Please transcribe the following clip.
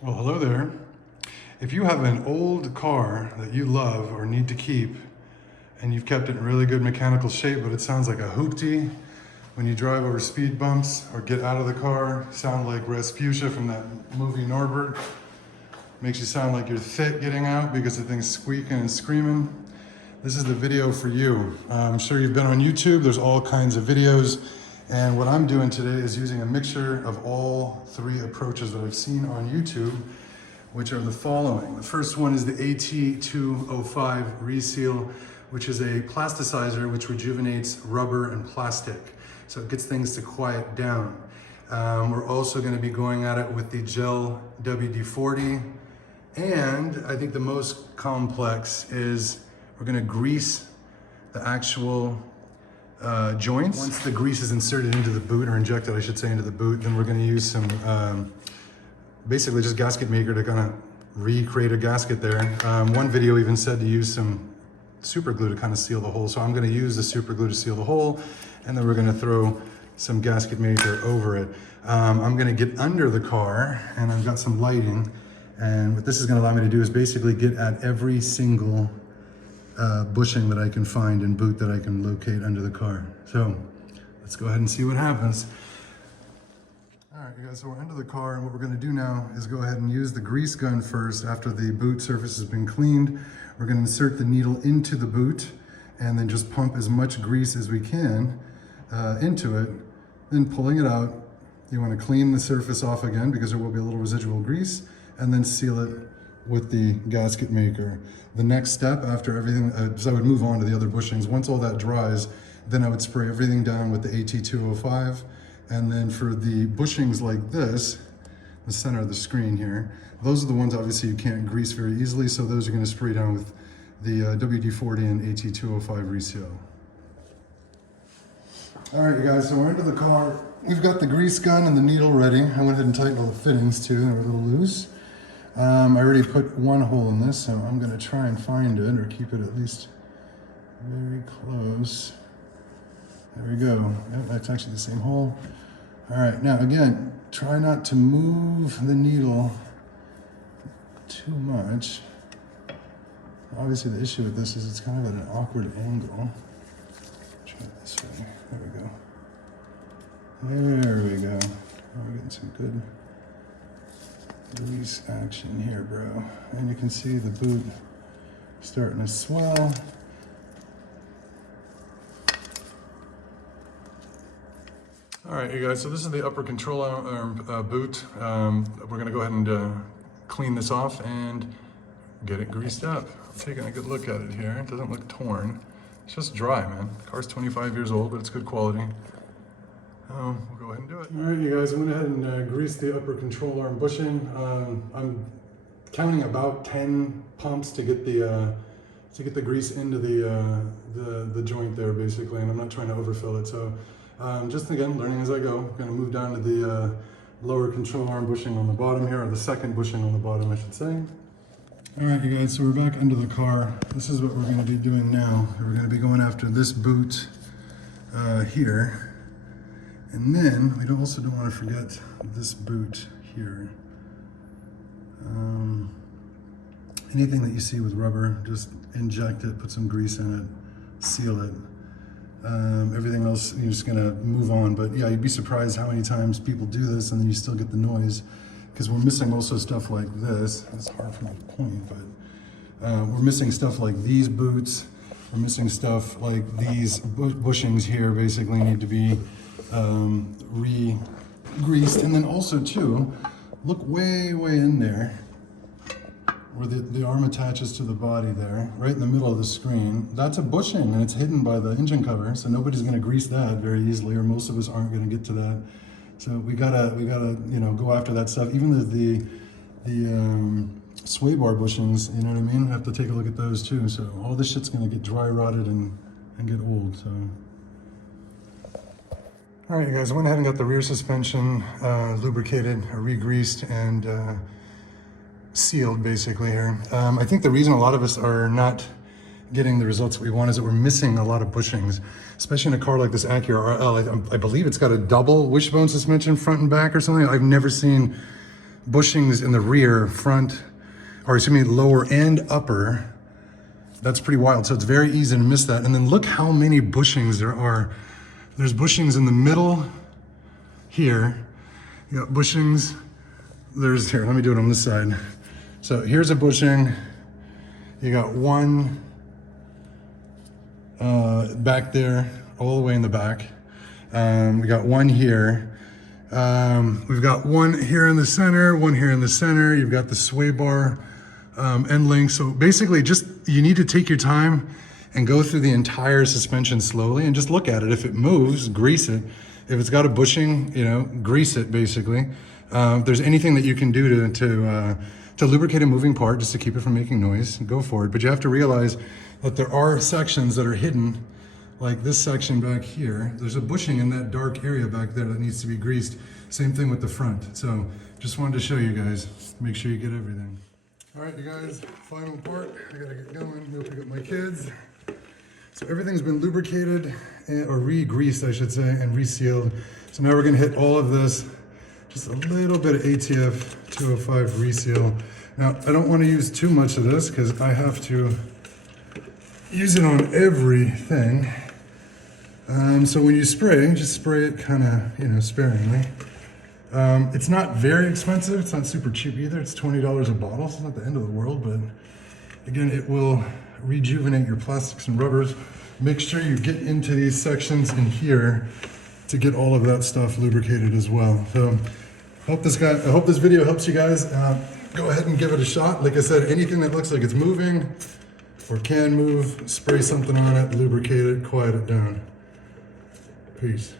Well, hello there. If you have an old car that you love or need to keep, and you've kept it in really good mechanical shape, but it sounds like a hoopty when you drive over speed bumps or get out of the car, sound like Rasputia from that movie Norbert. Makes you sound like you're thick getting out because the thing's squeaking and screaming. This is the video for you. I'm sure you've been on YouTube. There's all kinds of videos. And what I'm doing today is using a mixture of all three approaches that I've seen on YouTube, which are the following. The first one is the AT-205 Reseal, which is a plasticizer which rejuvenates rubber and plastic. So it gets things to quiet down. We're also going to be going at it with the gel WD-40. And I think the most complex is we're going to grease the actual joints. Once the grease is inserted into the boot, or injected, I should say, into the boot, then we're going to use some basically just gasket maker to kind of recreate a gasket there. One video even said to use some super glue to kind of seal the hole. So I'm going to use the super glue to seal the hole, and then we're going to throw some gasket maker over it. I'm going to get under the car, and I've got some lighting, and what this is going to allow me to do is basically get at every single bushing that I can find and boot that I can locate under the car. So let's go ahead and see what happens. All right, you guys, so we're under the car, and what we're going to do now is go ahead and use the grease gun first. After the boot surface has been cleaned, we're going to insert the needle into the boot and then just pump as much grease as we can into it. Then pulling it out, you want to clean the surface off again because there will be a little residual grease, and then seal it with the gasket maker. The next step after everything, so I would move on to the other bushings. Once all that dries, then I would spray everything down with the AT-205. And then for the bushings like this, the center of the screen here, those are the ones obviously you can't grease very easily, so those are going to spray down with the WD-40 and AT-205 Reseal. All right, you guys, so we're into the car. We've got the grease gun and the needle ready. I went ahead and tightened all the fittings too, they were a little loose. I already put one hole in this, so I'm going to try and find it, or keep it at least very close. There we go. Yep, that's actually the same hole. All right, now again, try not to move the needle too much. Obviously the issue with this is it's kind of at an awkward angle. Try it this way. There we go. There we go. Oh, we're getting some good grease action here, bro. And you can see the boot starting to swell. All right, you guys, so this is the upper control arm boot. We're gonna go ahead and clean this off and get it greased up. I'm taking a good look at it here. It doesn't look torn. It's just dry, man. The car's 25 years old, but it's good quality. We'll go ahead and do it. All right, you guys, I went ahead and greased the upper control arm bushing. I'm counting about 10 pumps to get the grease into the joint there, basically, and I'm not trying to overfill it. So just again, learning as I go. I'm gonna move down to the lower control arm bushing on the bottom here, or the second bushing on the bottom, I should say. All right, you guys, so we're back into the car. This is what we're gonna be doing now. We're gonna be going after this boot here. And then we also don't want to forget this boot here. Anything that you see with rubber, just inject it, put some grease in it, seal it. Everything else, you're just gonna move on. But yeah, you'd be surprised how many times people do this and then you still get the noise, because we're missing also stuff like this. It's hard for me to point, but we're missing stuff like these boots. We're missing stuff like these bushings here basically need to be re-greased. And then also too, look way in there where the arm attaches to the body there, right in the middle of the screen. That's a bushing, and it's hidden by the engine cover, so nobody's gonna grease that very easily, or most of us aren't gonna get to that. So we gotta you know, go after that stuff. Even the sway bar bushings, you know what I mean? Have to take a look at those too. So all this shit's gonna get dry rotted and get old. So. All right, you guys, I went ahead and got the rear suspension lubricated, re-greased, and sealed basically here. I think the reason a lot of us are not getting the results that we want is that we're missing a lot of bushings, especially in a car like this Acura RL. I believe it's got a double wishbone suspension front and back or something. I've never seen bushings in the rear, front, or excuse me, lower and upper. That's pretty wild. So it's very easy to miss that. And then look how many bushings there are. There's bushings in the middle here. You got bushings. There's here, let me do it on this side. So here's a bushing. You got one back there, all the way in the back. We got one here. We've got one here in the center, one here in the center. You've got the sway bar end link. So basically just, you need to take your time and go through the entire suspension slowly and just look at it. If it moves, grease it. If it's got a bushing, you know, grease it basically. If there's anything that you can do to lubricate a moving part just to keep it from making noise, go for it. But you have to realize that there are sections that are hidden, like this section back here. There's a bushing in that dark area back there that needs to be greased. Same thing with the front. So just wanted to show you guys, make sure you get everything. All right, you guys, final part. I gotta get going, go pick up my kids. So everything's been lubricated, or re-greased, I should say, and resealed. So now we're gonna hit all of this. Just a little bit of AT-205 Reseal. Now, I don't want to use too much of this because I have to use it on everything. So when you spray, just spray it kind of, you know, sparingly. It's not very expensive. It's not super cheap either. It's $20 a bottle. So it's not the end of the world, but again, it will rejuvenate your plastics and rubbers. Make sure you get into these sections in here to get all of that stuff lubricated as well. So I hope this video helps you guys. Go ahead and give it a shot. Like I said, anything that looks like it's moving or can move, spray something on it, lubricate it, quiet it down. Peace.